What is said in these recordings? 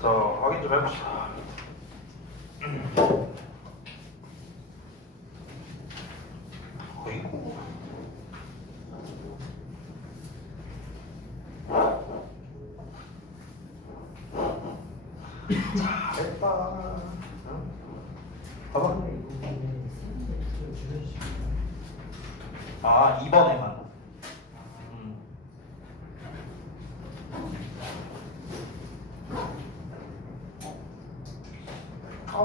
자, 확인 좀 해봅시다. 어이구. 잘했다. 응? 봐봐. 아, 2번에만.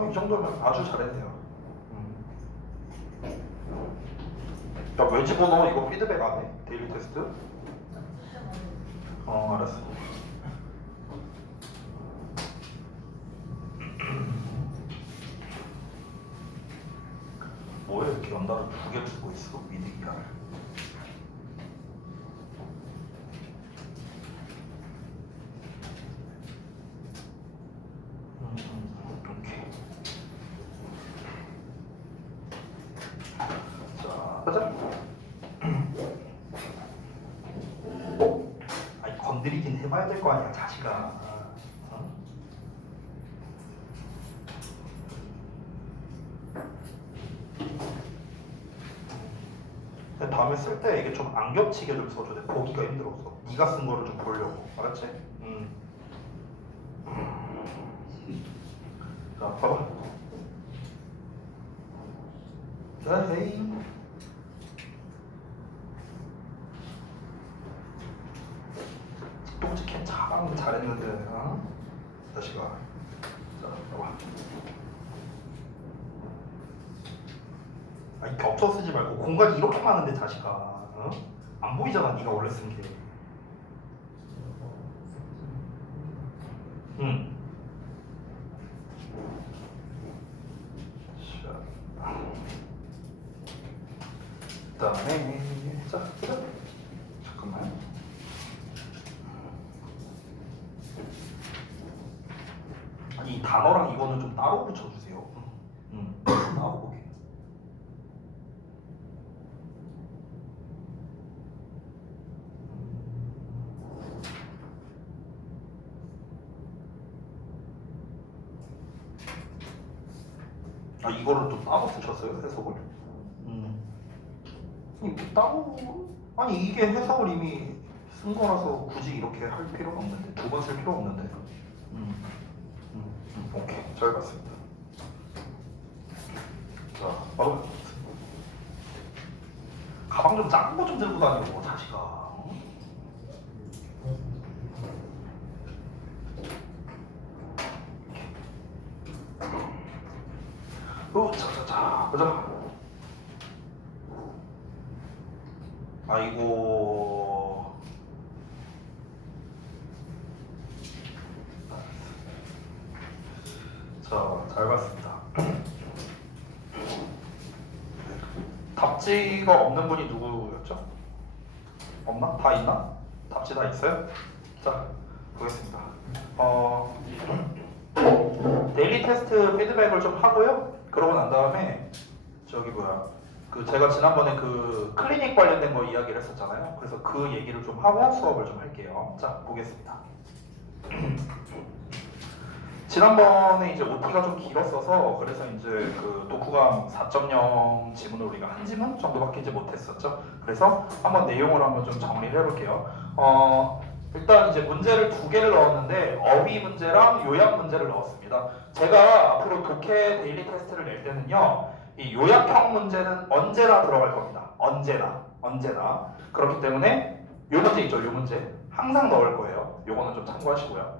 이 정도면 아주 잘했네요. 야, 왜 집어넣어? 이거 피드백 안 해? 데일리 테스트? 알았어. 뭐야, 이렇게 연달아 두 개를 쓰고 있어? 미드기아를. 오케이. 자, 가자. 아니, 건드리긴 해봐야 될 거 아니야, 자식아. 다음에 쓸 때 이게 좀 안 겹치게 좀 써줘. 내 보기가 힘들었어. 네가 쓴 거를 좀 보려고. 알았지? 자, 봐봐. 자, 헤이. 똑똑해. 잘했는데, 다시가. 자, 봐봐. 아니, 겹쳐 쓰지 말고 공간이 이렇게 많은데, 자식아. 안 보이잖아, 네가 원래 쓴 게. 그다음에 자, 잠깐만. 아니, 이 단어랑 이거는 좀 따로 붙여주세요. 따로 보게. 아, 이거를 좀 따로 쓰셨어요, 해석을? 따로, 아니, 이게 해석을 이미 쓴 거라서 굳이 이렇게 할 필요가 없는데, 두 번 쓸 필요 없는데. 오케이, 잘 봤습니다. 자, 바로 가방 좀 작은 거 좀 들고 다니고, 자식아. 자, 보자. 아이고. 자, 잘 봤습니다. 답지가 없는 분이 누구였죠? 없나? 다 있나? 답지 다 있어요? 자, 보겠습니다. 데일리 테스트 피드백을 좀 하고요. 그러고 난 다음에 저기 뭐야, 그 제가 지난번에 그 클리닉 관련된 거 이야기를 했었잖아요. 그래서 그 얘기를 좀 하고 수업을 좀 할게요. 자, 보겠습니다. 지난번에 이제 OT가 좀 길었어서 그래서 이제 그 독후감 4.0 지문을 우리가 한 지문 정도밖에 이제 못했었죠. 그래서 한번 내용을 한번 좀 정리를 해볼게요. 일단 이제 문제를 두 개를 넣었는데 어휘 문제랑 요약 문제를 넣었습니다. 제가 앞으로 독해 데일리 테스트를 낼 때는요, 이 요약형 문제는 언제나 들어갈 겁니다. 언제나. 그렇기 때문에 요 문제 있죠, 요 문제 항상 넣을 거예요. 요거는 좀 참고하시고요.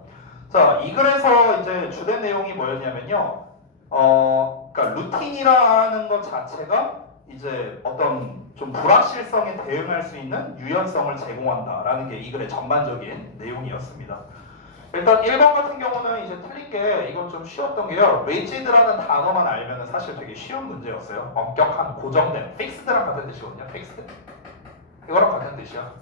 자, 이 글에서 이제 주된 내용이 뭐였냐면요, 그러니까 루틴이라는 것 자체가 이제 어떤 좀 불확실성에 대응할 수 있는 유연성을 제공한다라는 게 이 글의 전반적인 내용이었습니다. 일단 1번 같은 경우는 이제 틀린 게 이건 좀 쉬웠던 게요, rigid라는 단어만 알면 사실 되게 쉬운 문제였어요. 엄격한, 고정된, fixed랑 같은 뜻이거든요. fixed? 이거랑 같은 뜻이야.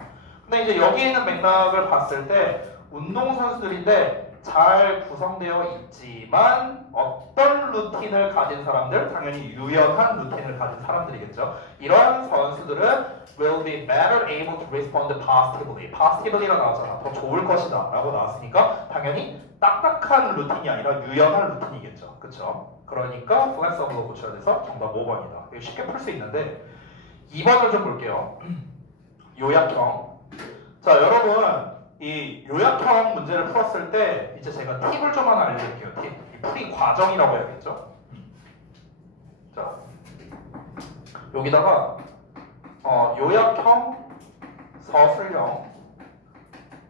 근데 이제 여기 있는 맥락을 봤을 때 운동선수들인데 잘 구성되어 있지만 어떤 루틴을 가진 사람들, 당연히 유연한 루틴을 가진 사람들이겠죠. 이러한 선수들은 will be better able to respond positively. positively가 나왔잖아. 더 좋을 것이다 라고 나왔으니까 당연히 딱딱한 루틴이 아니라 유연한 루틴이겠죠. 그쵸? 그러니까 flexible로 고쳐야 돼서 정답 5번이다. 이거 쉽게 풀 수 있는데 2번을 좀 볼게요. 요약형. 자, 여러분 이 요약형 문제를 풀었을 때 이제 제가 팁을 좀 하나 알려드릴게요. 팁. 이 풀이 과정이라고 해야겠죠. 자, 여기다가 요약형, 서술형,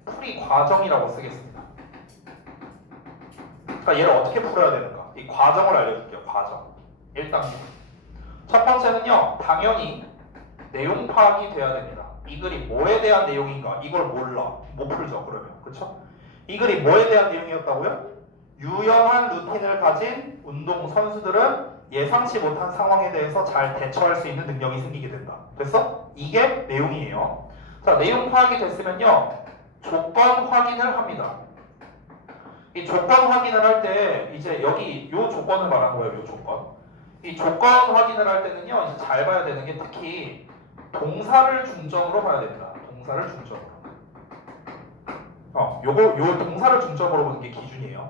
풀이 과정이라고 쓰겠습니다. 그러니까 얘를 어떻게 풀어야 되는가? 이 과정을 알려드릴게요. 과정. 1단계. 첫 번째는요, 당연히 내용 파악이 돼야 됩니다. 이 글이 뭐에 대한 내용인가? 이걸 몰라. 못 풀죠, 그러면. 그쵸? 이 글이 뭐에 대한 내용이었다고요? 유연한 루틴을 가진 운동 선수들은 예상치 못한 상황에 대해서 잘 대처할 수 있는 능력이 생기게 된다. 됐어? 이게 내용이에요. 자, 내용 파악이 됐으면요, 조건 확인을 합니다. 이 조건 확인을 할 때, 이제 여기 요 조건을 말하는 거예요, 요 조건. 이 조건 확인을 할 때는요, 이제 잘 봐야 되는 게 특히 동사를 중점으로 봐야 됩니다. 동사를 중점으로. 요 동사를 중점으로 보는 게 기준이에요.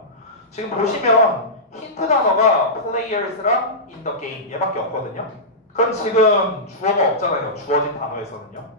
지금 보시면 힌트 단어가 players랑 in the game 얘밖에 없거든요. 그럼 지금 주어가 없잖아요. 주어진 단어에서는요.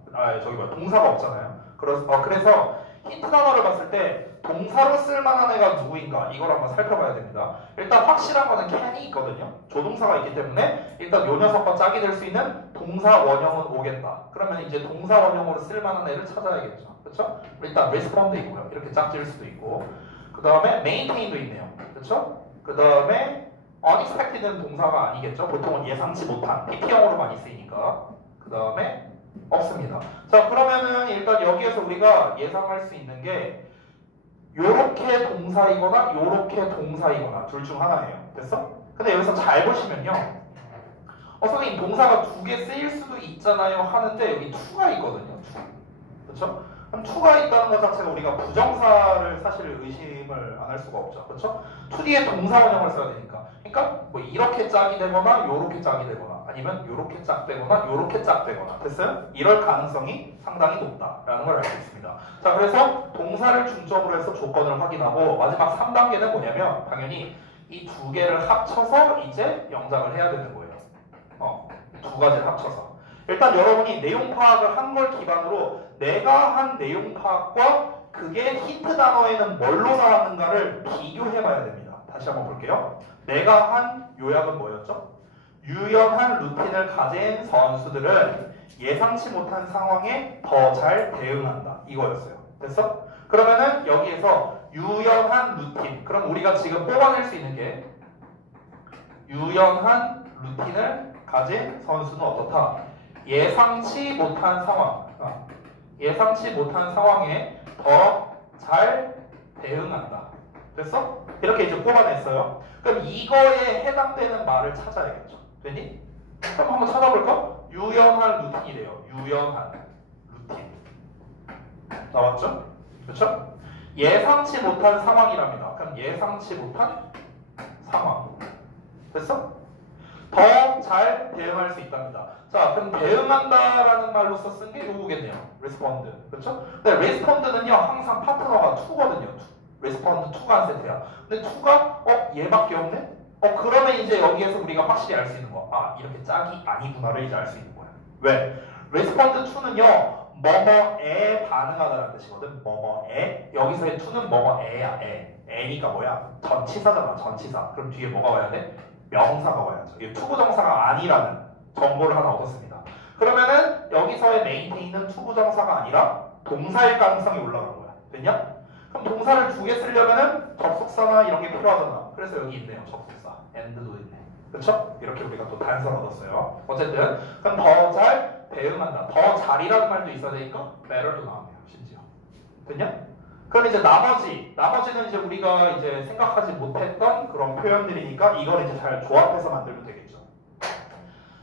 동사가 없잖아요. 그래서 힌트 단어를 봤을 때 동사로 쓸만한 애가 누구인가 이걸 한번 살펴봐야 됩니다. 일단 확실한 거는 can이 있거든요. 조동사가 있기 때문에 일단 요 녀석과 짝이 될 수 있는 동사 원형은 오겠다. 그러면 이제 동사 원형으로 쓸만한 애를 찾아야겠죠. 그렇죠? 일단 respond 있고요. 이렇게 짝지을 수도 있고, 그 다음에 maintain도 있네요. 그렇죠? 그 다음에 unexpected는 동사가 아니겠죠. 보통은 예상치 못한 PP형으로 많이 쓰이니까. 그 다음에 없습니다. 자, 그러면은 일단 여기에서 우리가 예상할 수 있는 게 요렇게 동사이거나 요렇게 동사이거나 둘 중 하나예요. 됐어? 근데 여기서 잘 보시면요, 선생님 동사가 두 개 쓰일 수도 있잖아요 하는데 여기 to가 있거든요. to. 그렇죠? 그럼 to가 있다는 것 자체가 우리가 부정사를 사실 의심을 안 할 수가 없죠. 그렇죠? to 뒤에 동사 원형을 써야 되니까. 그러니까 뭐 이렇게 짝이 되거나 요렇게 짝이 되거나 아니면 요렇게 짝되거나 요렇게 짝되거나. 됐어요? 이럴 가능성이 상당히 높다라는 걸 알 수 있습니다. 자, 그래서 동사를 중점으로 해서 조건을 확인하고 마지막 3단계는 뭐냐면 당연히 이 두 개를 합쳐서 이제 영작을 해야 되는 거예요. 두 가지를 합쳐서. 일단 여러분이 내용 파악을 한 걸 기반으로 내가 한 내용 파악과 그게 힌트 단어에는 뭘로 나왔는가를 비교해 봐야 됩니다. 다시 한번 볼게요. 내가 한 요약은 뭐였죠? 유연한 루틴을 가진 선수들은 예상치 못한 상황에 더 잘 대응한다. 이거였어요. 됐어? 그러면은 여기에서 유연한 루틴. 그럼 우리가 지금 뽑아낼 수 있는 게 유연한 루틴을 가진 선수는 어떻다? 예상치 못한 상황. 예상치 못한 상황에 더 잘 대응한다. 됐어? 이렇게 이제 뽑아냈어요. 그럼 이거에 해당되는 말을 찾아야겠죠. 됐니? 그럼 한번 찾아볼까? 유연한 루틴이래요. 유연한 루틴. 나왔죠? 그렇죠? 예상치 못한 상황이랍니다. 그럼 예상치 못한 상황. 됐어? 더 잘 대응할 수 있답니다. 자, 그럼 대응한다라는 말로써 쓴 게 요거겠네요. respond. 그렇죠? 근데 respond는요 항상 파트너가 to거든요. respond to가 한 세트야. 근데 to가 얘밖에 없네? 그러면 이제 여기에서 우리가 확실히 알 수 있는 거. 이렇게 짝이 아니구나를 이제 알 수 있는 거야. 왜? respond to는요 뭐뭐에 반응하다라는 뜻이거든. 뭐뭐에. 여기서의 to는 뭐뭐에야. 에니까 뭐야? 전치사잖아. 전치사. 그럼 뒤에 뭐가 와야 돼? 명사가 와야죠. 이게 투부정사가 아니라는 정보를 하나 얻었습니다. 그러면은 여기서의 maintain은 투부정사가 아니라 동사일 가능성이 올라간 거야. 됐냐? 그럼 동사를 두 개 쓰려면은 접속사나 이런 게 필요하잖아. 그래서 여기 있네요. 접속사. and도 있네. 그쵸? 이렇게 우리가 또 단서를 얻었어요. 어쨌든 그럼 더 잘 대응한다. 더 잘이라는 말도 있어야 되니까 better도 나오네요. 심지어. 됐냐? 그럼 이제 나머지는 이제 우리가 이제 생각하지 못했던 그런 표현들이니까 이걸 이제 잘 조합해서 만들면 되겠죠.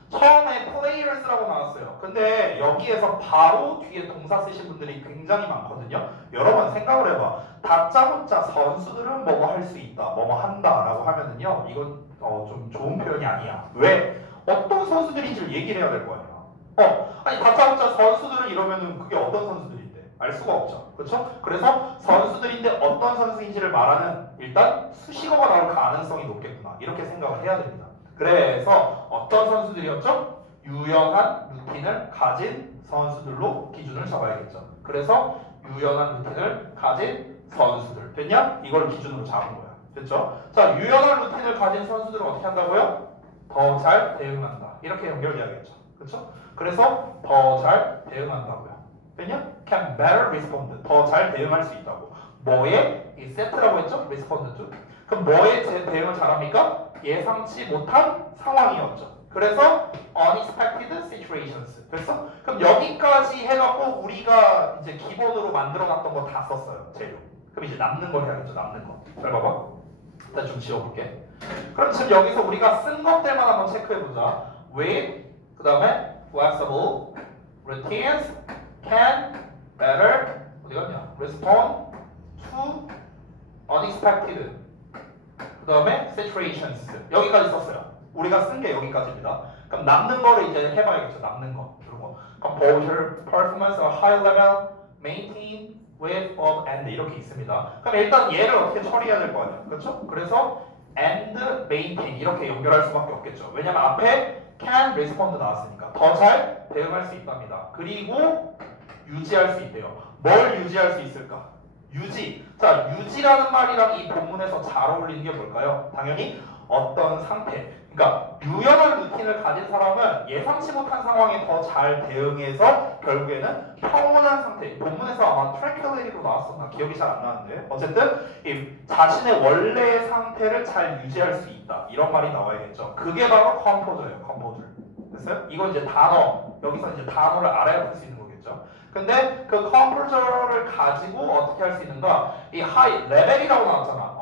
처음에 players라고 나왔어요. 근데 여기에서 바로 뒤에 동사 쓰신 분들이 굉장히 많거든요. 여러분 생각을 해봐. 다짜고짜 선수들은 뭐뭐 할 수 있다, 뭐뭐 한다라고 하면은요, 이건 좀 좋은 표현이 아니야. 왜? 어떤 선수들인지를 얘기를 해야 될 거 아니야. 아니 다짜고짜 선수들은 이러면은 그게 어떤 선수들인데 알 수가 없죠. 그렇죠? 그래서 선수들인데 어떤 선수인지를 말하는 일단 수식어가 나올 가능성이 높겠구나. 이렇게 생각을 해야 됩니다. 그래서 어떤 선수들이었죠? 유연한 루틴을 가진 선수들로 기준을 잡아야겠죠. 그래서 유연한 루틴을 가진 선수들 됐냐? 이걸 기준으로 잡은 거야. 됐죠? 자, 유연한 루틴을 가진 선수들은 어떻게 한다고요? 더 잘 대응한다. 이렇게 연결돼야겠죠. 그렇죠? 그래서 더 잘 대응한다고요. 됐냐? Can better respond. 더 잘 대응할 수 있다고. 뭐에? 이 세트라고 했죠? respond to. 그럼 뭐에 대응을 잘합니까? 예상치 못한 상황이었죠. 그래서 unexpected situations. 됐어? 그럼 여기까지 해갖고 우리가 이제 기본으로 만들어놨던 거 다 썼어요. 재료. 그럼 이제 남는 걸 해야겠죠. 남는 거. 잘 봐봐. 일단 좀 지워볼게. 그럼 지금 여기서 우리가 쓴 것들만 한번 체크해보자. with, 그 다음에 flexible, routines, can, better, 어디 갔냐? respond to unexpected, 그 다음에 situations. 여기까지 썼어요. 우리가 쓴 게 여기까지입니다. 그럼 남는 거를 이제 해봐야겠죠. 남는 거. 이런 거. composure, performance, high level, maintain, with, of, and 이렇게 있습니다. 그럼 일단 얘를 어떻게 처리해야 될 거 아니야. 그렇죠? 그래서 and, maintain 이렇게 연결할 수밖에 없겠죠. 왜냐면 앞에 can, respond 나왔으니까 더 잘 대응할 수 있답니다. 그리고 유지할 수 있대요. 뭘 유지할 수 있을까? 유지. 자, 유지라는 말이랑 이 본문에서 잘 어울리는 게 뭘까요? 당연히 어떤 상태. 그러니까 유연한 루틴을 가진 사람은 예상치 못한 상황에 더 잘 대응해서 결국에는 평온한 상태. 본문에서 아마 tranquility로 나왔었나 기억이 잘 안 나는데 어쨌든 이 자신의 원래의 상태를 잘 유지할 수 있다. 이런 말이 나와야겠죠. 그게 바로 composer예요. composer. 됐어요? 이건 이제 단어. 여기서 이제 단어를 알아야 볼 수 있는 거겠죠. 근데 그 composer를 가지고 어떻게 할 수 있는가? 이 high level이라고 나왔잖아.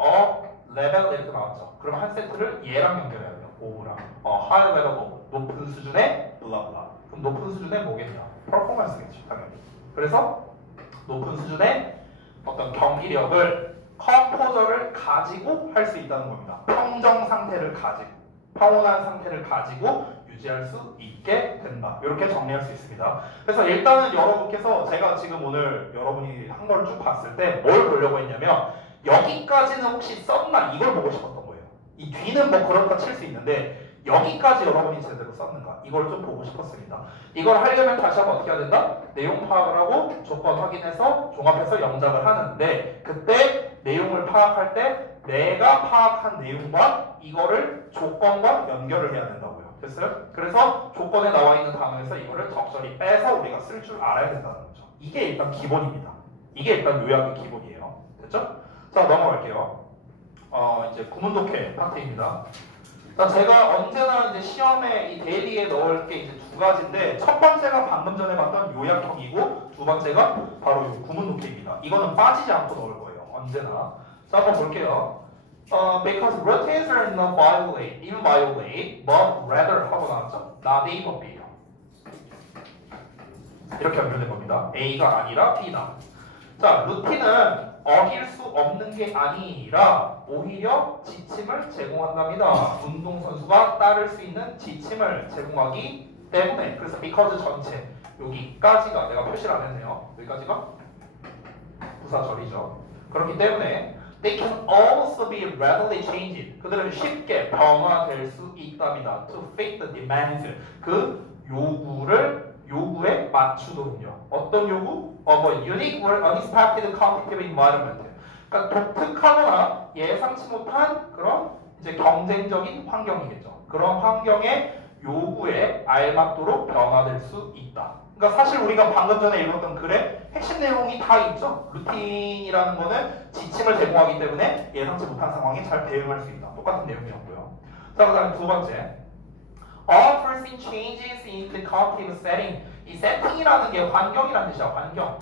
level 이렇게 나왔죠. 그럼 한 세트를 얘랑 연결해야 돼요. 오랑. high level of. 높은 수준의 블라블라. 그럼 높은 수준의 뭐겠냐? 퍼포먼스겠죠. 당연히. 그래서 높은 수준의 어떤 경기력을 composer를 가지고 할 수 있다는 겁니다. 평정 상태를 가지고, 평온한 상태를 가지고 유지할 수 있게 된다. 이렇게 정리할 수 있습니다. 그래서 일단은 여러분께서 제가 지금 오늘 여러분이 한 걸 쭉 봤을 때 뭘 보려고 했냐면 여기까지는 혹시 썼나 이걸 보고 싶었던 거예요. 이 뒤는 뭐 그렇다 칠 수 있는데 여기까지 여러분이 제대로 썼는가 이걸 좀 보고 싶었습니다. 이걸 하려면 다시 한번 어떻게 해야 된다? 내용 파악을 하고 조건 확인해서 종합해서 영작을 하는데 그때 내용을 파악할 때 내가 파악한 내용과 이거를 조건과 연결을 해야 된다고요. 됐어요? 그래서 조건에 나와 있는 단어에서 이거를 적절히 빼서 우리가 쓸 줄 알아야 된다는 거죠. 이게 일단 기본입니다. 이게 일단 요약의 기본이에요. 됐죠? 자, 넘어갈게요. 이제 구문독해 파트입니다. 자, 제가 언제나 이제 시험에 이 데일리에 넣을 게 이제 두 가지인데 첫 번째가 방금 전에 봤던 요약형이고 두 번째가 바로 이 구문독해입니다. 이거는 빠지지 않고 넣을 거예요. 언제나. 자, 한번 볼게요. Because routines are not inviolate, but rather 하고 나왔죠? Not able B요. 이렇게 연결된 겁니다. A가 아니라 B다. 자, 루틴은 어길 수 없는 게 아니라 오히려 지침을 제공한답니다. 운동선수가 따를 수 있는 지침을 제공하기 때문에 그래서 because 전체 여기까지가 내가 표시를 안 했네요. 여기까지가 부사절이죠. 그렇기 때문에 they can also be readily changed. 그들은 쉽게 변화될 수 있답니다. To fit the demands. 그 요구에 맞추도록요. 어떤 요구? unique or unexpected competitive environment. 그러니까 독특하거나 예상치 못한 그런 이제 경쟁적인 환경이겠죠. 그런 환경의 요구에 알맞도록 변화될 수 있다. 그러니까 사실 우리가 방금 전에 읽었던 글에 핵심 내용이 다 있죠. 루틴이라는 거는 지침을 제공하기 때문에 예상치 못한 상황에 잘 대응할 수 있다. 똑같은 내용이었고요. 자, 그 다음에 두 번째. All foreseen changes in the competitive setting. 이 세팅이라는 게 환경이라는 뜻이야. 환경.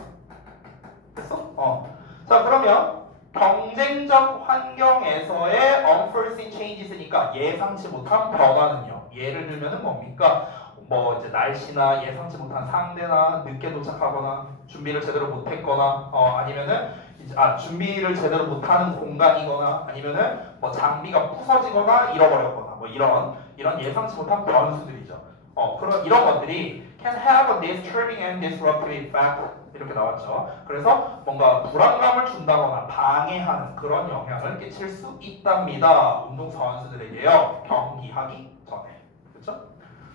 됐어? 자, 그러면 경쟁적 환경에서의 unforeseen changes니까 예상치 못한 변화는요. 예를 들면은 뭡니까? 뭐 이제 날씨나 예상치 못한 상대나 늦게 도착하거나 준비를 제대로 못했거나 아니면은 이제 준비를 제대로 못하는 공간이거나 아니면은 뭐 장비가 부서지거나 잃어버렸거나 뭐 이런 예상치 못한 변수들이죠. 그런 이런 것들이 can have a disturbing and disruptive effect 이렇게 나왔죠. 그래서 뭔가 불안감을 준다거나 방해하는 그런 영향을 끼칠 수 있답니다. 운동 선수들에게요. 경기하기 전에. 그렇죠?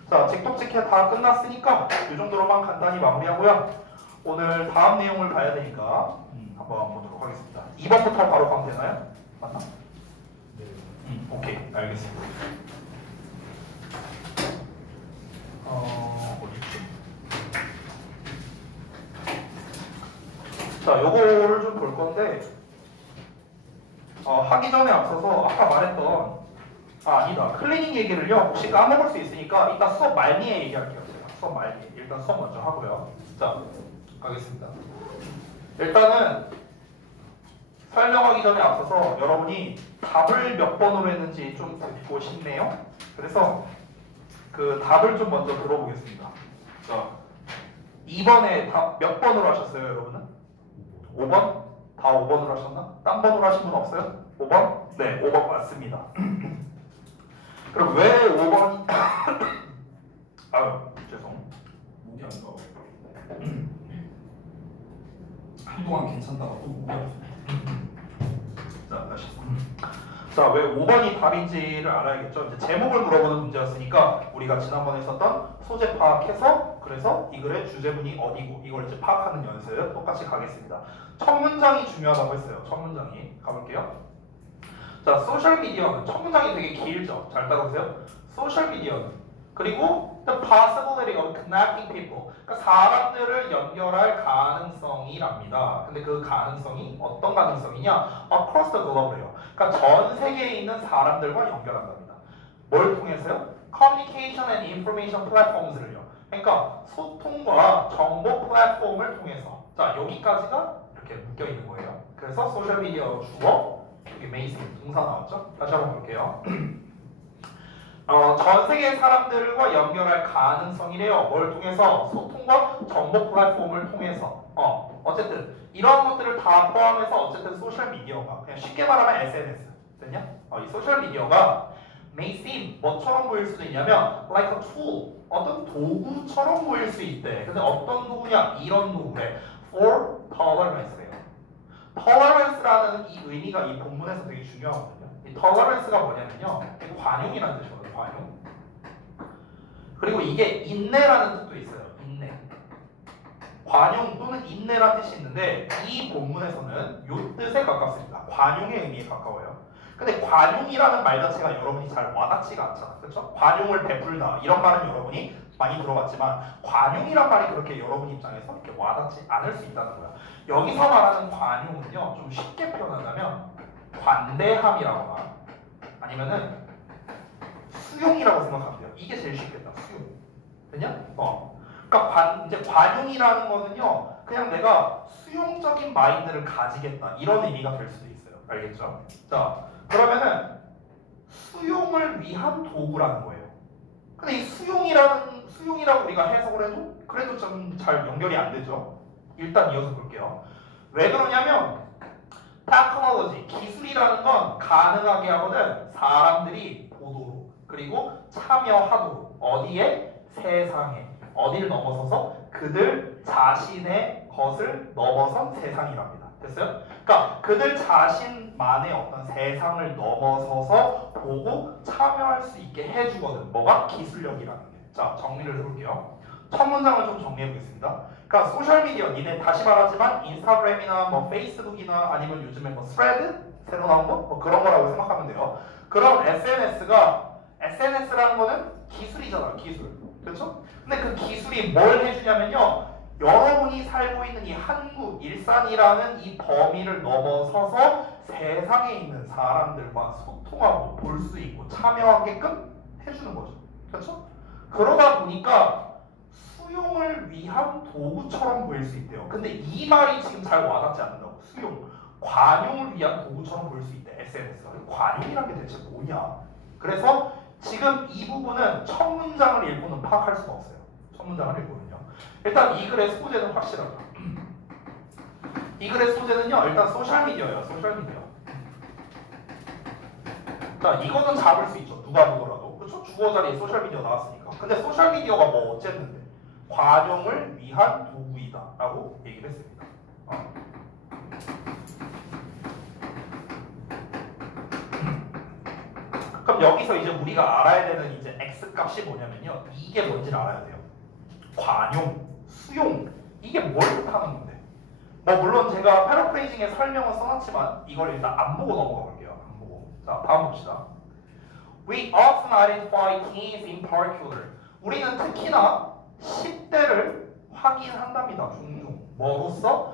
자, 직독직해 다 끝났으니까 이 정도로만 간단히 마무리하고요. 오늘 다음 내용을 봐야 되니까 한번 보도록 하겠습니다. 2번부터 바로 가면 되나요? 맞나? 네. 오케이, 알겠습니다. 어디지? 자, 요거를 좀 볼 건데 하기 전에 앞서서 아까 말했던 아니다. 클리닝 얘기를요. 혹시 까먹을 수 있으니까 이따 수업 말미에 얘기할게요. 제가 수업 말미에. 일단 수업 먼저 하고요. 자, 가겠습니다. 일단은 설명하기 전에 앞서서 여러분이 답을 몇 번으로 했는지 좀 듣고 싶네요. 그래서 그 답을 좀 먼저 들어보겠습니다. 자, 2번에 답 몇 번으로 하셨어요, 여러분은? 5번? 다 5번으로 하셨나? 딴 번으로 하신 분 없어요? 5번? 네, 5번 맞습니다. 그럼 왜 5번이 아유 죄송 목이 안 좋아. 한동안 괜찮다가 또 목이 아프네. 자 다시 자, 왜 5번이 답인지를 알아야겠죠. 이제 제목을 물어보는 문제였으니까 우리가 지난번에 했었던 소재 파악해서 그래서 이 글의 주제문이 어디고 이걸 이제 파악하는 연습 똑같이 가겠습니다. 첫 문장이 중요하다고 했어요. 첫 문장이 가볼게요. 자, 소셜미디어는 첫 문장이 되게 길죠. 잘 따라오세요. 소셜미디어는 그리고 the possibility of connecting people 그러니까 사람들을 연결할 가능성이랍니다. 근데 그 가능성이 어떤 가능성이냐? across the globe래요. 그러니까 전 세계에 있는 사람들과 연결한답니다. 뭘 통해서요? communication and information platforms를요. 그러니까 소통과 정보 플랫폼을 통해서 자, 여기까지가 이렇게 묶여 있는 거예요. 그래서 소셜미디어 주어 여기 메이슨 동사 나왔죠? 다시 한번 볼게요. 전 세계 사람들과 연결할 가능성이래요. 뭘 통해서? 소통과 정보 플랫폼을 통해서. 어쨌든 이런 것들을 다 포함해서 어쨌든 소셜 미디어가 그냥 쉽게 말하면 SNS 됐냐? 이 소셜 미디어가 may seem 뭐처럼 보일 수도 있냐면 like a tool 어떤 도구처럼 보일 수 있대. 근데 어떤 도구냐? 이런 도구래. for tolerance래요. tolerance라는 이 의미가 이 본문에서 되게 중요하거든요. 이 tolerance가 뭐냐면요. 관용이라는 뜻이거든요. 관용. 그리고 이게 인내라는 뜻도 있어요. 인내. 관용 또는 인내라는 뜻이 있는데 이 본문에서는 이 뜻에 가깝습니다. 관용의 의미에 가까워요. 근데 관용이라는 말 자체가 여러분이 잘 와닿지가 않잖아. 그렇죠? 관용을 베풀다 이런 말은 여러분이 많이 들어봤지만 관용이란 말이 그렇게 여러분 입장에서 이렇게 와닿지 않을 수 있다는 거야. 여기서 말하는 관용은요. 좀 쉽게 표현하자면 관대함이라거나 아니면은 수용이라고 생각하면 돼요. 이게 제일 쉽겠다. 수용. 됐냐? 그러니까 이제 관용이라는 거는요. 그냥 내가 수용적인 마인드를 가지겠다. 이런 의미가 될 수도 있어요. 알겠죠? 자, 그러면은 수용을 위한 도구라는 거예요. 근데 이 수용이라고 우리가 해석을 해도 그래도 좀 잘 연결이 안 되죠. 일단 이어서 볼게요. 왜 그러냐면 테크놀로지, 기술이라는 건 가능하게 하거든 사람들이 보도록 그리고 참여하도록 어디에? 세상에. 어디를 넘어서서? 그들 자신의 것을 넘어선 세상이랍니다. 됐어요? 그러니까 그들 자신만의 어떤 세상을 넘어서서 보고 참여할 수 있게 해주거든. 뭐가? 기술력이라는 게. 자, 정리를 해볼게요. 첫 문장을 좀 정리해보겠습니다. 그러니까 소셜미디어, 니네 다시 말하지만 인스타그램이나 뭐 페이스북이나 아니면 요즘에 뭐 스프레드? 새로 나온 거? 뭐 그런 거라고 생각하면 돼요. 그럼 SNS라는 거는 기술이잖아, 기술. 그렇죠? 근데 그 기술이 뭘 해주냐면요. 여러분이 살고 있는 이 한국, 일산이라는 이 범위를 넘어서서 세상에 있는 사람들과 소통하고 볼 수 있고 참여하게끔 해주는 거죠. 그렇죠? 그러다 보니까 수용을 위한 도구처럼 보일 수 있대요. 근데 이 말이 지금 잘 와닿지 않는다고. 수용. 관용을 위한 도구처럼 보일 수 있대. SNS가. 관용이란 게 대체 뭐냐? 그래서 지금 이 부분은 첫 문장을 읽고는 파악할 수가 없어요. 첫 문장을 읽고는요. 일단 이 글의 소재는 확실하다. 이 글의 소재는요. 일단 소셜미디어예요. 소셜미디어. 자, 이거는 잡을 수 있죠. 누가 보더라도. 그렇죠? 주어 자리에 소셜미디어 나왔으니까. 근데 소셜미디어가 뭐 어쨌는데? 관용을 위한 도구이다. 라고 얘기를 했습니다. 그럼 여기서 이제 우리가 알아야 되는 이제 x 값이 뭐냐면요. 이게 뭔지를 알아야 돼요. 관용, 수용, 이게 뭘 뜻하는 건데? 뭐 물론 제가 패러프레이징에 설명은 써놨지만 이걸 일단 안 보고 넘어가 볼게요. 안 보고. 자, 다음 봅시다. We often identify teens in particular. 우리는 특히나 10대를 확인한답니다. 종종. 뭐로써?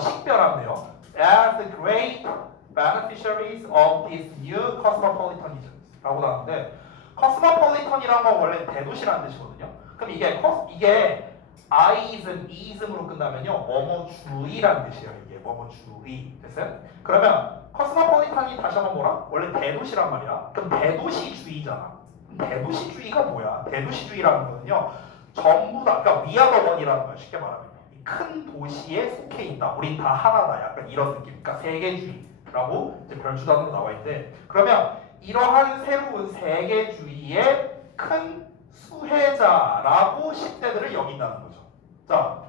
식별한대요. As the great beneficiaries of this new cosmopolitanism. 라고 나왔는데 cosmopolitan이라는 건 원래 대도시라는 뜻이거든요. 그럼 이게 Iism, Eism으로 끝나면요. 뭐뭐주의라는 뜻이에요. 이게 뭐뭐주의. 됐어요? 그러면 cosmopolitan이 다시 한번 뭐라? 원래 대도시란 말이야. 그럼 대도시주의잖아. 대도시주의가 뭐야? 대도시주의라는 거는요. 전부 다, 그러니까 we are the one이라는 거야. 쉽게 말하면. 큰 도시에 속해 있다. 우린 다 하나다. 약간 이런 느낌. 그러니까 세계주의라고 이제 별주단으로 나와 있는데 그러면 이러한 새로운 세계주의의 큰 수혜자라고 10대들을 여긴다는 거죠. 자,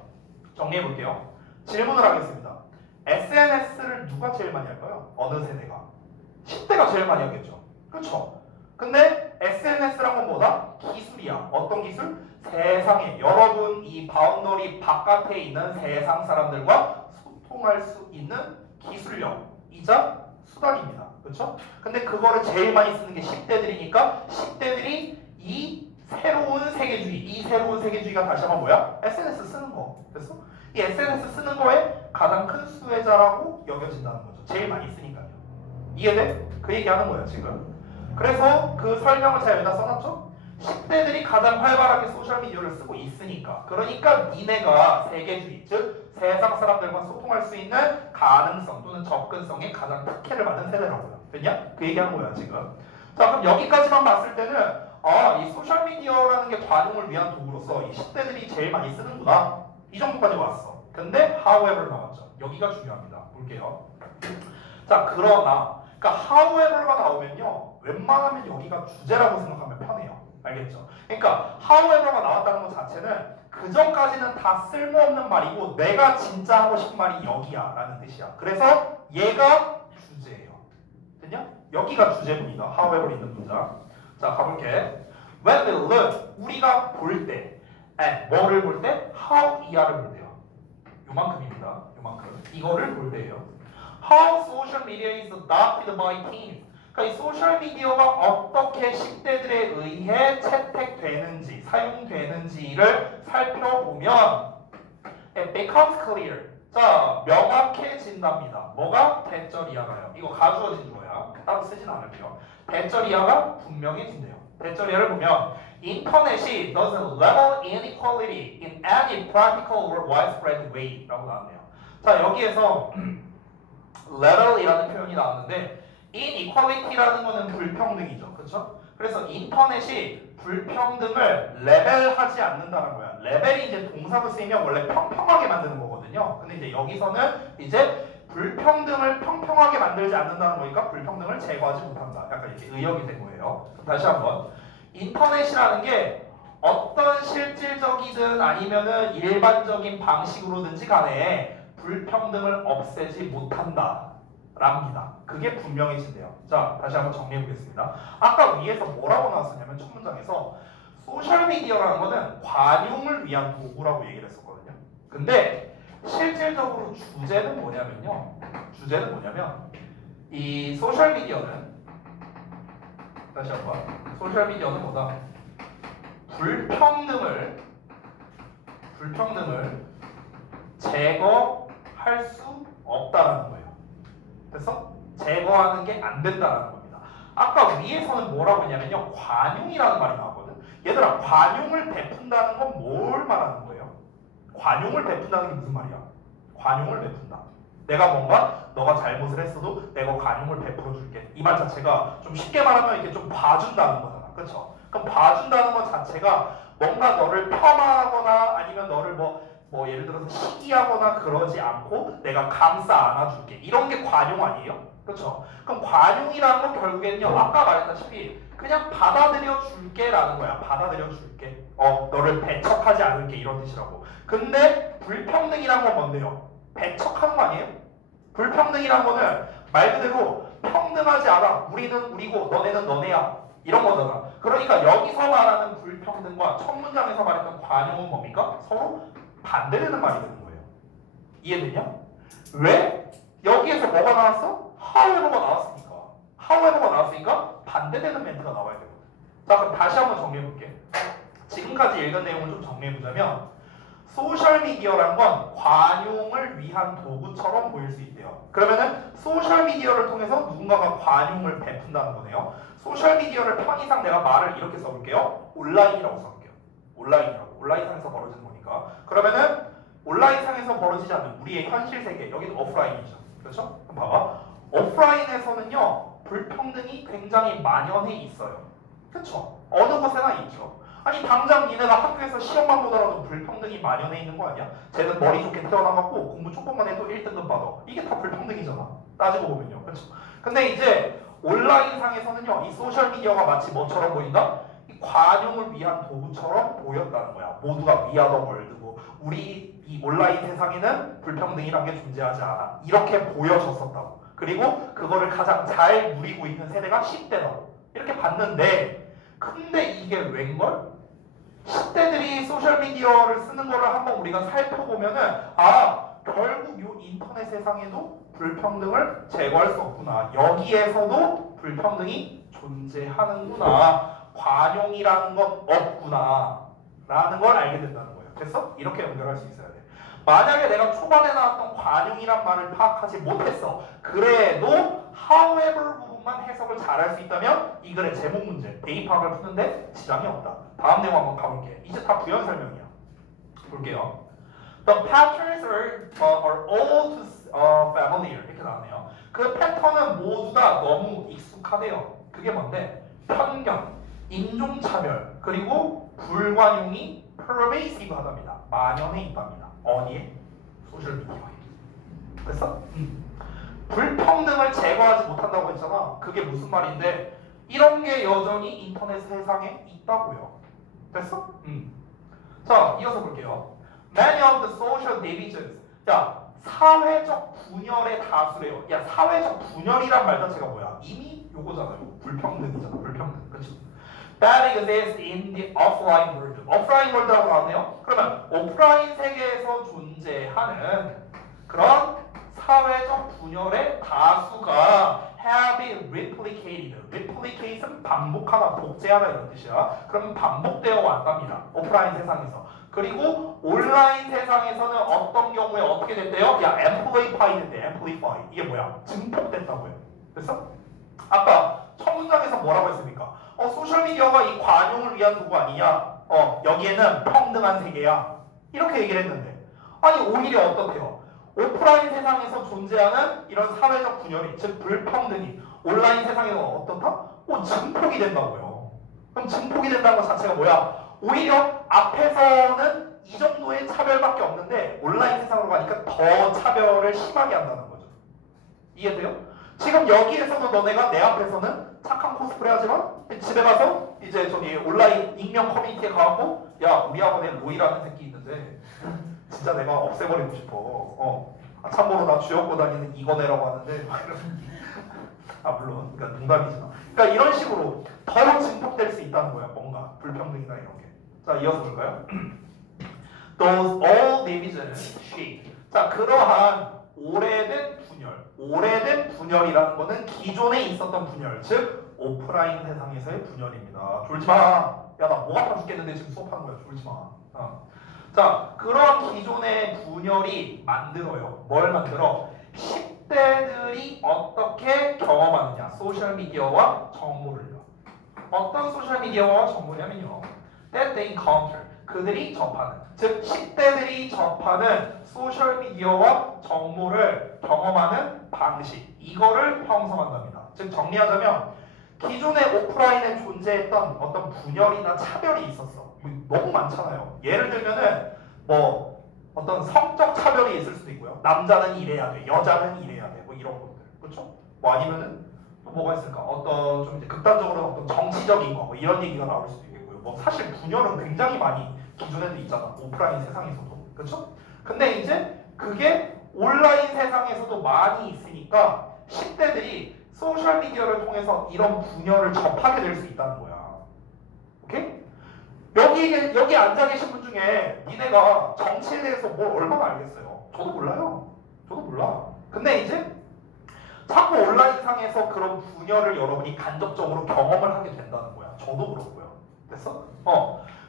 정리해 볼게요. 질문을 하겠습니다. SNS를 누가 제일 많이 할까요? 어느 세대가? 10대가 제일 많이 하겠죠. 그렇죠? 근데 SNS란 건 뭐다? 기술이야. 어떤 기술? 세상에 여러분 이 바운더리 바깥에 있는 세상 사람들과 소통할 수 있는 기술력이자 수단입니다. 그렇죠? 근데 그거를 제일 많이 쓰는 게 10대들이니까 10대들이 이 새로운 세계주의, 이 새로운 세계주의가 다시 한번 뭐야? SNS 쓰는 거. 그래서 이 SNS 쓰는 거에 가장 큰 수혜자라고 여겨진다는 거죠. 제일 많이 쓰니까요. 이해돼? 그 얘기하는 거예요 지금. 그래서 그 설명을 제가 여기다 써놨죠? 10대들이 가장 활발하게 소셜미디어를 쓰고 있으니까. 그러니까 니네가 세계주의, 즉 세상 사람들과 소통할 수 있는 가능성 또는 접근성에 가장 특혜를 받은 세대라고요. 됐냐? 그 얘기하는 거야 지금. 자, 그럼 여기까지만 봤을 때는 이 소셜미디어라는 게 관용을 위한 도구로서 이 10대들이 제일 많이 쓰는구나. 이 정도까지 왔어. 근데 however 나왔죠. 여기가 중요합니다. 볼게요. 자, 그러나 그러니까 however가 나오면요. 웬만하면 여기가 주제라고 생각하면 편해요. 알겠죠? 그러니까 however가 나왔다는 것 자체는 그 전까지는 다 쓸모없는 말이고 내가 진짜 하고 싶은 말이 여기야 라는 뜻이야. 그래서 얘가 주제예요. 됐냐? 여기가 주제문이다. however 있는 문장. 자, 가볼게. When we look, 우리가 볼 때 and 뭐를 볼 때? how 이하를 볼 때요. 요만큼입니다. 요만큼. 이거를 볼 때예요. How social media is adopted by teens. 그러니까 이 소셜미디어가 어떻게 10대들에 의해 채택되는지, 사용되는지를 살펴보면 it becomes clear. 자, 명확해진답니다. 뭐가? 대절 이하가요. 이거 가주어진 거야. 따로 쓰진 않을게요. 대절 이하가 분명해진대요. 대절 이하를 보면 인터넷이 doesn't level inequality in any practical or widespread way 라고 나왔네요. 자, 여기에서 level이라는 표현이 나왔는데 inequality라는 거는 불평등이죠. 그렇죠? 그래서 인터넷이 불평등을 레벨하지 않는다는 거야. 레벨이 이제 동사로 쓰이면 원래 평평하게 만드는 거거든요. 근데 이제 여기서는 이제 불평등을 평평하게 만들지 않는다는 거니까 불평등을 제거하지 못한다. 약간 이렇게 의역이 된 거예요. 다시 한번. 인터넷이라는 게 어떤 실질적이든 아니면은 일반적인 방식으로든지 간에 불평등을 없애지 못한다. 랍니다. 그게 분명해진대요. 자, 다시 한번 정리해 보겠습니다. 아까 위에서 뭐라고 나왔었냐면 첫 문장에서 소셜미디어라는 거는 관용을 위한 도구라고 얘기를 했었거든요. 근데 실질적으로 주제는 뭐냐면요. 주제는 뭐냐면 이 소셜미디어는 다시 한번 소셜미디어는 뭐다? 불평등을 제거할 수 없다라는 거예요. 그래서 제거하는 게 안 된다는 겁니다. 아까 위에서는 뭐라고 했냐면요. 관용이라는 말이 나왔거든. 얘들아, 관용을 베푼다는 건 뭘 말하는 거예요? 관용을 베푼다는 게 무슨 말이야? 관용을 베푼다. 내가 뭔가 너가 잘못을 했어도 내가 관용을 베풀어 줄게. 이 말 자체가 좀 쉽게 말하면 이렇게 좀 봐준다는 거잖아. 그렇죠? 그럼 봐준다는 것 자체가 뭔가 너를 폄하하거나 아니면 너를 뭐 예를 들어서 시기하거나 그러지 않고 내가 감싸 안아줄게. 이런 게 관용 아니에요? 그렇죠? 그럼 관용이라는 건 결국에는요. 아까 말했다시피 그냥 받아들여 줄게라는 거야. 받아들여 줄게. 너를 배척하지 않을게 이런 뜻이라고. 근데 불평등이란 건 뭔데요? 배척하는 거 아니에요? 불평등이란 거는 말 그대로 평등하지 않아. 우리는 우리고 너네는 너네야. 이런 거잖아. 그러니까 여기서 말하는 불평등과 첫 문장에서 말했던 관용은 뭡니까? 서로 반대되는 말이 되는 거예요. 이해되냐? 왜? 여기에서 뭐가 나왔어? however가 나왔으니까. however가 나왔으니까 반대되는 멘트가 나와야 되거든. 자, 그럼 다시 한번 정리해볼게. 지금까지 읽은 내용을 좀 정리해보자면 소셜미디어란 건 관용을 위한 도구처럼 보일 수 있대요. 그러면은 소셜미디어를 통해서 누군가가 관용을 베푼다는 거네요. 소셜미디어를 편의상 내가 말을 이렇게 써볼게요. 온라인이라고 써볼게요. 온라인이라고. 온라인상에서 벌어지는 거니까. 그러면은 온라인상에서 벌어지지 않는 우리의 현실 세계, 여기는 오프라인이죠. 그렇죠? 그럼 봐봐. 오프라인에서는요, 불평등이 굉장히 만연해 있어요. 그렇죠? 어느 곳에나 있죠. 아니 당장 니네가 학교에서 시험만 보더라도 불평등이 만연해 있는 거 아니야? 쟤는 머리 좋게 태어나갖고 공부 조금만 해도 1등급 받아. 이게 다 불평등이잖아. 따지고 보면요. 그렇죠? 근데 이제 온라인상에서는요, 이 소셜미디어가 마치 뭐처럼 보인다? 이 관용을 위한 도구처럼 보였다는 거야. 모두가 위아더 월드고 우리 이 온라인 세상에는 불평등이란 게 존재하지 않아. 이렇게 보여졌었다고. 그리고 그거를 가장 잘 누리고 있는 세대가 10대라고. 이렇게 봤는데 근데 이게 웬걸? 10대들이 소셜미디어를 쓰는 거를 한번 우리가 살펴보면은 결국 이 인터넷 세상에도 불평등을 제거할 수 없구나. 여기에서도 불평등이 존재하는구나. 관용이라는 건 없구나. 라는 걸 알게 된다는 거예요. 됐어? 이렇게 연결할 수 있어야 돼. 만약에 내가 초반에 나왔던 관용이란 말을 파악하지 못했어. 그래도 however 부분만 해석을 잘할 수 있다면 이 글의 제목 문제, 대입학을 푸는데 지장이 없다. 다음 내용 한번 가볼게. 이제 다 부연 설명이야. 볼게요. The patterns are all too familiar. 이렇게 나오네요. 그 패턴은 모두 다 너무 익숙하대요. 그게 뭔데? 편견, 인종차별, 그리고 불관용이 pervasive하답니다. 만연해 있답니다. 어디에? 소셜미디어에. 됐어? 불평등을 제거하지 못한다고 했잖아. 그게 무슨 말인데 이런 게 여전히 인터넷 세상에 있다고요. 됐어? 자, 이어서 볼게요. Many of the social divisions. 야, 사회적 분열의 다수래요. 야, 사회적 분열이란 말 자체가 뭐야? 이미 요거잖아요. 불평등이잖아. 불평등. 그치? That exists in the offline world. 오프라인 월드라고 나왔네요. 그러면 오프라인 세계에서 존재하는 그런 사회적 분열의 다수가 have been replicated. replicate은 반복하다, 복제하다 이런 뜻이야. 그러면 반복되어 왔답니다. 오프라인 세상에서. 그리고 온라인 세상에서는 어떤 경우에 어떻게 됐대요? 야, amplify 됐대. amplify. 이게 뭐야? 증폭됐다고요. 됐어? 아까 첫 문장에서 뭐라고 했습니까? 소셜미디어가 이 관용을 위한 도구 아니냐? 여기에는 평등한 세계야. 이렇게 얘기를 했는데 아니 오히려 어떻대요? 오프라인 세상에서 존재하는 이런 사회적 분열이, 즉 불평등이 온라인 세상에서 어떻다? 증폭이 된다고요. 그럼 증폭이 된다는 것 자체가 뭐야? 오히려 앞에서는 이 정도의 차별밖에 없는데 온라인 세상으로 가니까 더 차별을 심하게 한다는 거죠. 이해돼요? 지금 여기에서도 너네가 내 앞에서는 착한 코스프레 하지만 집에 가서 이제 저기 온라인 익명 커뮤니티에 가고 야, 우리 학원에 로이라는 새끼 있는데 진짜 내가 없애버리고 싶어. 참고로 나 쥐어고 다니는 이거네라고 하는데 물론 그러니까 농담이지만 그러니까 이런 식으로 더 증폭될 수 있다는 거야. 뭔가 불평등이나 이런 게. 자, 이어서 볼까요? Those all divisions shape. 자, 그러한 오래된 분열이라는 거는 기존에 있었던 분열, 즉 오프라인 세상에서의 분열입니다. 졸지 마. 야, 나 목 아파 죽겠는데 지금 수업하는 거야. 졸지 마. 자, 그런 기존의 분열이 만들어요. 뭘 만들어? 10대들이 어떻게 경험하느냐. 소셜미디어와 정보를요. 어떤 소셜미디어와 정보냐면요. That they encounter. 그들이 접하는, 즉 10대들이 접하는 소셜미디어와 정보를 경험하는 방식, 이거를 형성한답니다. 즉 정리하자면 기존의 오프라인에 존재했던 어떤 분열이나 차별이 있었어. 너무 많잖아요. 예를 들면은 뭐 어떤 성적 차별이 있을 수도 있고요. 남자는 이래야 돼, 여자는 이래야 돼, 뭐 이런 것들, 그렇죠? 뭐 아니면은 또 뭐가 있을까? 어떤 좀 이제 극단적으로 어떤 정치적인 거, 뭐 이런 얘기가 나올 수도 있겠고요. 뭐 사실 분열은 굉장히 많이 기존에도 있잖아. 오프라인 세상에서도, 그렇죠? 근데 이제 그게 온라인 세상에서도 많이 있으니까 10대들이 소셜미디어를 통해서 이런 분열을 접하게 될 수 있다는 거야. 오케이? 여기 앉아 계신 분 중에 니네가 정치에 대해서 뭘 얼마나 알겠어요? 저도 몰라요. 저도 몰라. 근데 이제 자꾸 온라인상에서 그런 분열을 여러분이 간접적으로 경험을 하게 된다는 거야. 저도 그렇고요. 됐어?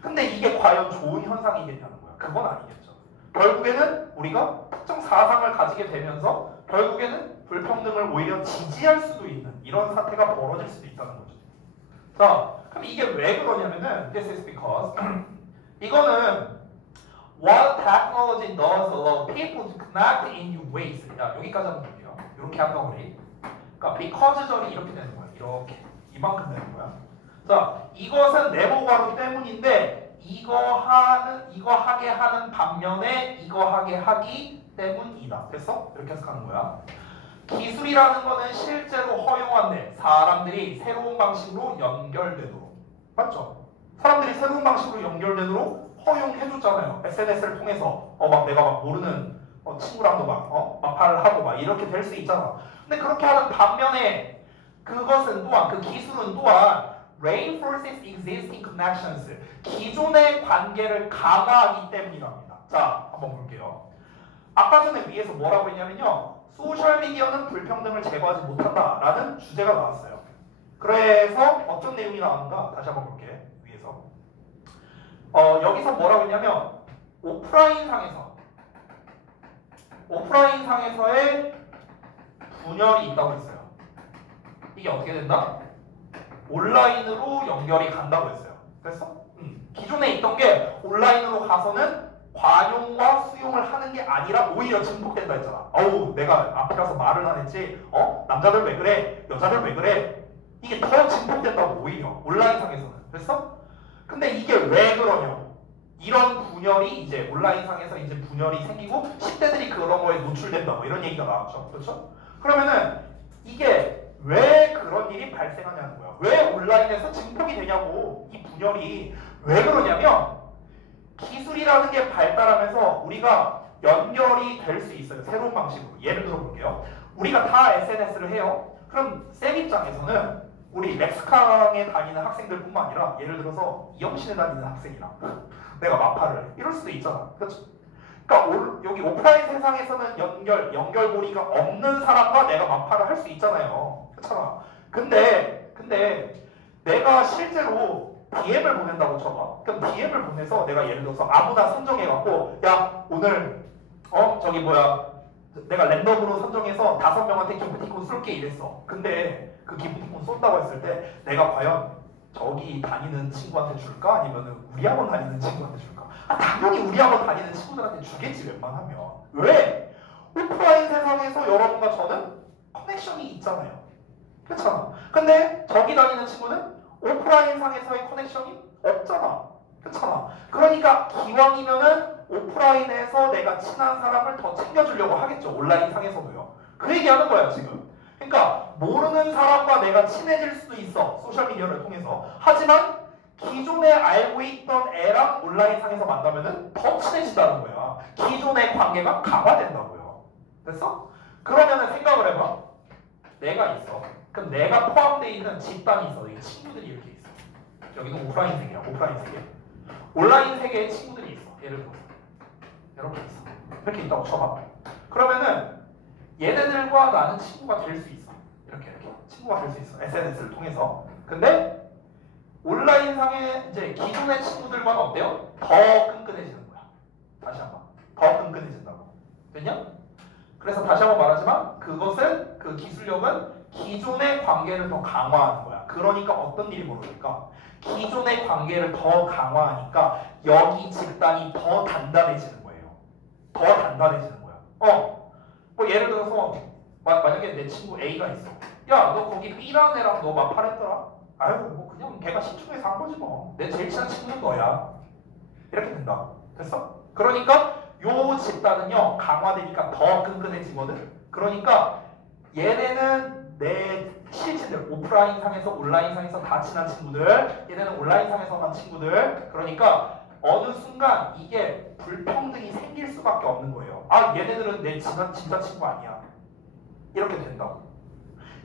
근데 이게 과연 좋은 현상이겠냐는 거야. 그건 아니겠죠. 결국에는 우리가 특정 사상을 가지게 되면서 결국에는 불평등을 오히려 지지할 수도 있는 이런 사태가 벌어질 수도 있다는 거죠. 자, 그럼 이게 왜 그러냐면은 this is because 이거는 what technology does allow people to connect in new ways. 야, 여기까지 한번 볼게요. 이렇게 한번 우리. 그러니까 because 절이 이렇게 되는 거야. 이렇게 이만큼 되는 거야. 자, 이것은 네모 괄호 때문인데 이거 하게 하는 반면에 이거 하게 하기 때문이다. 됐어? 이렇게 해석하는 거야. 기술이라는 거는 실제로 허용한데 사람들이 새로운 방식으로 연결되도록, 맞죠? 사람들이 새로운 방식으로 연결되도록 허용해줬잖아요. SNS를 통해서 막 내가 막 모르는 친구랑도 막 마팔을 하고 막 이렇게 될 수 있잖아. 근데 그렇게 하는 반면에 그것은 또한 그 기술은 또한 reinforces existing connections, 기존의 관계를 강화하기 때문이랍니다. 자, 한번 볼게요. 아까 전에 위에서 뭐라고 했냐면요, 소셜미디어는 불평등을 제거하지 못한다라는 주제가 나왔어요. 그래서 어떤 내용이 나왔는가 다시 한번 볼게. 위에서 여기서 뭐라고 했냐면 오프라인 상에서의 분열이 있다고 했어요. 이게 어떻게 된다? 온라인으로 연결이 간다고 했어요. 됐어? 기존에 있던 게 온라인으로 가서는 관용과 수용을 하는 게 아니라 오히려 증폭된다 했잖아. 어우, 내가 앞에 가서 말을 안 했지. 남자들 왜 그래? 여자들 왜 그래? 이게 더 증폭된다고 오히려 온라인상에서는. 됐어? 근데 이게 왜 그러냐? 이런 분열이 이제 온라인상에서 이제 분열이 생기고 10대들이 그런 거에 노출된다. 뭐 이런 얘기가 나왔죠. 그렇죠? 그러면은 이게 왜 그런 일이 발생하냐는 거야. 왜 온라인에서 증폭이 되냐고. 이 분열이 왜 그러냐면 기술이라는 게 발달하면서 우리가 연결이 될 수 있어요. 새로운 방식으로. 예를 들어 볼게요. 우리가 다 SNS를 해요. 그럼 쌤 입장에서는 우리 렉스강에 다니는 학생들뿐만 아니라 예를 들어서 이영신에 다니는 학생이랑 내가 마파를 해. 이럴 수도 있잖아. 그렇죠? 그러니까 여기 오프라인 세상에서는 연결고리가 없는 사람과 내가 마파를 할 수 있잖아요. 그렇잖아. 근데 내가 실제로 DM을 보낸다고 쳐봐. 그럼 DM을 보내서 내가 예를 들어서 아무나 선정해갖고 야 오늘 저기 뭐야 내가 랜덤으로 선정해서 5명한테 기프티콘 쏠게 이랬어. 근데 그 기프티콘 쏜다고 했을 때 내가 과연 저기 다니는 친구한테 줄까? 아니면 우리 학원 다니는 친구한테 줄까? 당연히 우리 학원 다니는 친구들한테 주겠지 웬만하면. 왜? 오프라인 세상에서 여러분과 저는 커넥션이 있잖아요. 그렇잖아. 근데 저기 다니는 친구는 오프라인 상에서의 커넥션이 없잖아. 그렇잖아. 그러니까 기왕이면은 오프라인에서 내가 친한 사람을 더 챙겨주려고 하겠죠. 온라인 상에서도요. 그 얘기하는 거야 지금. 그러니까 모르는 사람과 내가 친해질 수도 있어. 소셜미디어를 통해서. 하지만 기존에 알고 있던 애랑 온라인 상에서 만나면은 더 친해진다는 거야. 기존의 관계가 강화된다고요. 됐어? 그러면은 생각을 해봐. 내가 있어. 그럼 내가 포함되어 있는 집단이 있어. 여기 친구들이 이렇게 있어. 여기도 오프라인 세계야. 오프라인 세계. 온라인 세계에 친구들이 있어. 예를 들어서 이렇게 있어. 이렇게 있다고 쳐봐. 그러면은 얘네들과 나는 친구가 될 수 있어. 이렇게 친구가 될 수 있어. SNS를 통해서. 근데 온라인상의 이제 기존의 친구들과는 어때요? 더 끈끈해지는 거야. 다시 한번. 더 끈끈해진다고. 됐냐? 그래서 다시 한번 말하지만 그것은 그 기술력은 기존의 관계를 더 강화하는 거야. 그 그러니까 어떤 일이 벌어질까? 기존의 관계를 더 강화하니까 여기 집단이 더 단단해지는 거예요. 더 단단해지는 거야. 뭐 예를 들어서 만약에 내 친구 A가 있어. 야, 너 거기 B라는 애랑 너 마팔했더라? 아유, 뭐 그냥 걔가 시청에서 한 거지 뭐. 내 제일 친한 친구는 너야. 이렇게 된다. 됐어? 그러니까 요 집단은요 강화되니까 더 끈끈해지거든. 그러니까 얘네는 내 실친들 오프라인 상에서 온라인 상에서 다 친한 친구들, 얘네는 온라인 상에서만 친구들. 그러니까 어느 순간 이게 불평등이 생길 수밖에 없는 거예요. 아, 얘네들은 내 진짜 친구 아니야. 이렇게 된다고.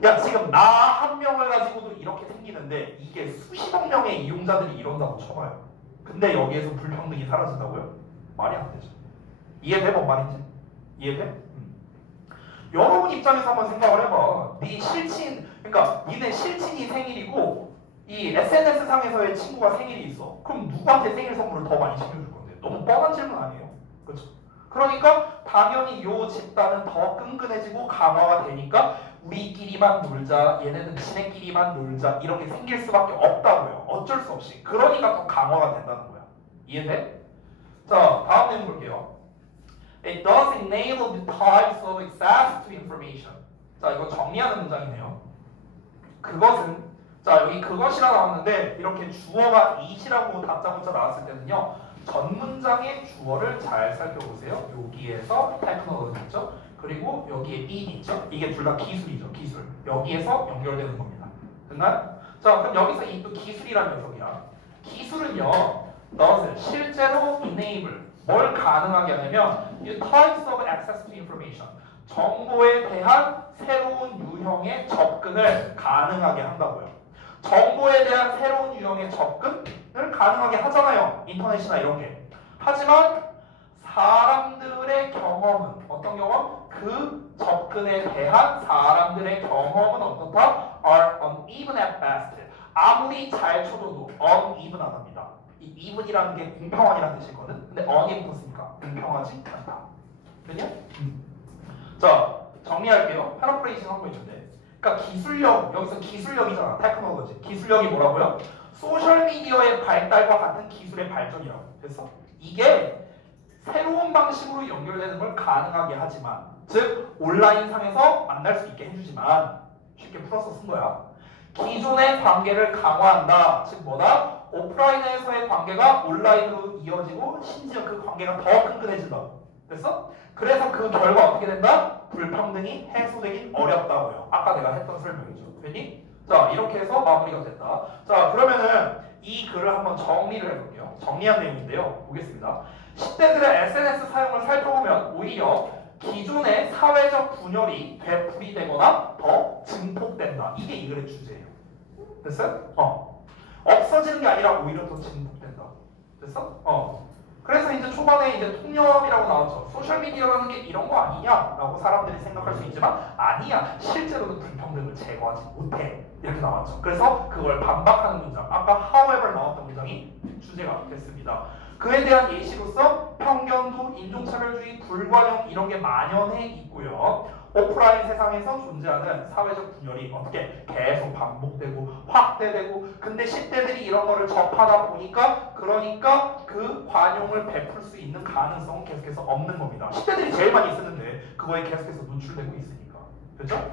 야, 지금 나 한 명을 가지고도 이렇게 생기는데 이게 수십억 명의 이용자들이 이런다고 쳐봐요. 근데 여기에서 불평등이 사라진다고요? 말이 안 되죠. 이해돼? 뭔 말인지? 이해돼? 여러분 입장에서 한번 생각을 해봐. 네 실친, 그러니까 니네 실친이 생일이고 이 SNS 상에서의 친구가 생일이 있어. 그럼 누구한테 생일 선물을 더 많이 챙겨줄 건데? 너무 뻔한 질문 아니에요? 그렇죠? 그러니까 당연히 요 집단은 더 끈끈해지고 강화가 되니까 우리끼리만 놀자, 얘네는 지네끼리만 놀자 이런 게 생길 수밖에 없다고요. 어쩔 수 없이. 그러니까 더 강화가 된다는 거야. 이해돼? 자, 다음 내용 볼게요. It does enable the types of access to information. 자, 이거 정리하는 문장이네요. 그것은, 자, 여기 그것이라 나왔는데 이렇게 주어가 it이라고 다짜고짜 나왔을 때는요. 전 문장의 주어를 잘 살펴보세요. 여기에서 technology 있죠. 그리고 여기에 it 있죠. 이게 둘 다 기술이죠. 기술. 여기에서 연결되는 겁니다. 됐나요? 자, 그럼 여기서 이 또 기술이라는 녀석이야. 기술은요. does 실제로 enable 뭘 가능하게 하냐면 이 types of access to information 정보에 대한 새로운 유형의 접근을 가능하게 한다고요. 정보에 대한 새로운 유형의 접근을 가능하게 하잖아요. 인터넷이나 이런 게. 하지만 사람들의 경험은 어떤 경험? 그 접근에 대한 사람들의 경험은 어떻다? are uneven at best. 아무리 잘 쳐줘도 uneven하답니다. 이 even이라는 게 공평하다는 뜻이거든. 근데 uneven 붙었으니까 공평하지 않다. 됐냐? 자, 정리할게요. 패러프레이징 한 거 있는데. 그러니까 기술력, 여기서 기술력이잖아. 테크놀로지. 기술력이 뭐라고요? 소셜미디어의 발달과 같은 기술의 발전이라고. 됐어? 이게 새로운 방식으로 연결되는 걸 가능하게 하지만, 즉 온라인상에서 만날 수 있게 해주지만, 쉽게 풀어서 쓴 거야. 기존의 관계를 강화한다. 즉 뭐다? 오프라인에서의 관계가 온라인으로 이어지고 심지어 그 관계가 더 끈끈해진다. 됐어? 그래서 그 결과 어떻게 된다? 불평등이 해소되긴 어렵다고요. 아까 내가 했던 설명이죠. 됐니? 자, 이렇게 해서 마무리가 됐다. 자, 그러면은 이 글을 한번 정리를 해볼게요. 정리한 내용인데요. 보겠습니다. 10대들의 SNS 사용을 살펴보면 오히려 기존의 사회적 분열이 되풀이되거나 더 증폭된다. 이게 이 글의 주제예요. 됐어요? 없어지는 게 아니라 오히려 더 증폭된다. 됐어? 그래서 이제 초반에 이제 통념이라고 나왔죠. 소셜미디어라는 게 이런 거 아니냐라고 사람들이 생각할 수 있지만 아니야. 실제로는 불평등을 제거하지 못해. 이렇게 나왔죠. 그래서 그걸 반박하는 문장. 아까 however 나왔던 문장이 주제가 됐습니다. 그에 대한 예시로서 편견도 인종차별주의, 불관용 이런 게 만연해 있고요. 오프라인 세상에서 존재하는 사회적 분열이 어떻게 계속 반복되고 확대되고 근데 10대들이 이런 거를 접하다 보니까 그러니까 그 관용을 베풀 수 있는 가능성은 계속해서 없는 겁니다. 10대들이 제일 많이 쓰는데 그거에 계속해서 노출되고 있으니까. 그렇죠?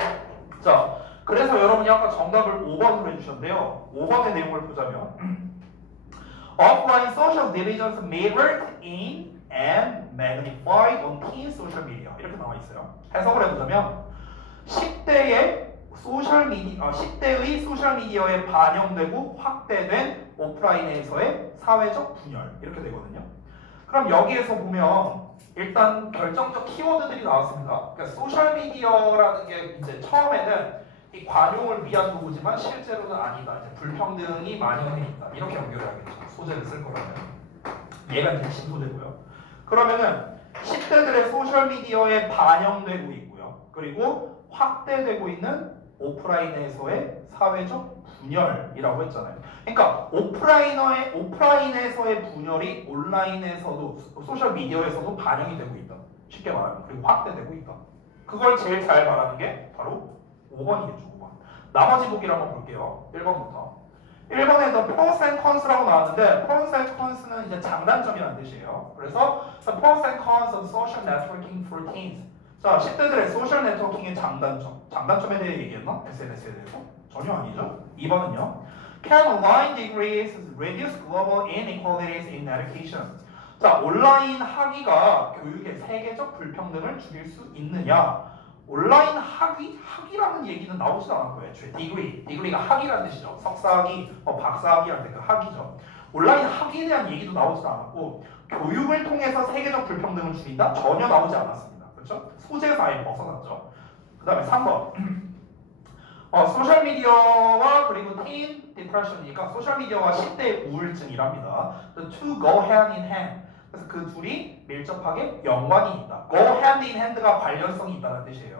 자, 그래서 여러분이 아까 정답을 5번으로 해주셨는데요. 5번의 내용을 보자면 Offline social divisions mirrored in and magnified on teen social media 이렇게 나와 있어요. 해석을 해보자면 10대의 소셜미디어에 반영되고 확대된 오프라인에서의 사회적 분열 이렇게 되거든요. 그럼 여기에서 보면 일단 결정적 키워드들이 나왔습니다. 그러니까 소셜미디어라는 게 이제 처음에는 이 관용을 위한 도구지만 실제로는 아니다. 이제 불평등이 만연해 있다. 이렇게 연결해야겠죠. 소재를 쓸 거라면. 얘가 이제 진도되고요. 그러면은 10대들의 소셜미디어에 반영되고 있고요. 그리고 확대되고 있는 오프라인에서의 사회적 분열이라고 했잖아요. 그러니까 오프라인에서의 분열이 온라인에서도 소셜미디어에서도 반영이 되고 있다. 쉽게 말하면. 그리고 확대되고 있다. 그걸 제일 잘 말하는 게 바로 5번이겠죠. 5번. 나머지 보기를 한번 볼게요. 1번부터. 1번에도 pros and cons라고 나왔는데 pros and cons는 이제 장단점이라는 뜻이에요. 그래서 the pros and cons of social networking for teens. 자, 10대들의 소셜 네트워킹의 장단점. 장단점에 대해 얘기했나? SNS에 대해서? 전혀 아니죠. 2번은요. Can online degrees reduce global inequalities in education? 자, 온라인 학위가 교육의 세계적 불평등을 줄일 수 있느냐? 온라인 학위라는 얘기는 나오지도 않았고요. 애초에 디그리가 학위라는 뜻이죠. 석사학위, 박사학위라는 그 학위죠. 온라인 학위에 대한 얘기도 나오지도 않았고 교육을 통해서 세계적 불평등을 줄인다? 전혀 나오지 않았습니다. 그렇죠? 소재에서 아예 벗어났죠. 그 다음에 3번 소셜미디어와 그리고 teen depression이니까 소셜미디어와 10대 우울증이랍니다. The two go hand in hand. 그래서 그 둘이 밀접하게 연관이 있다. go hand in hand가 관련성이 있다는 뜻이에요.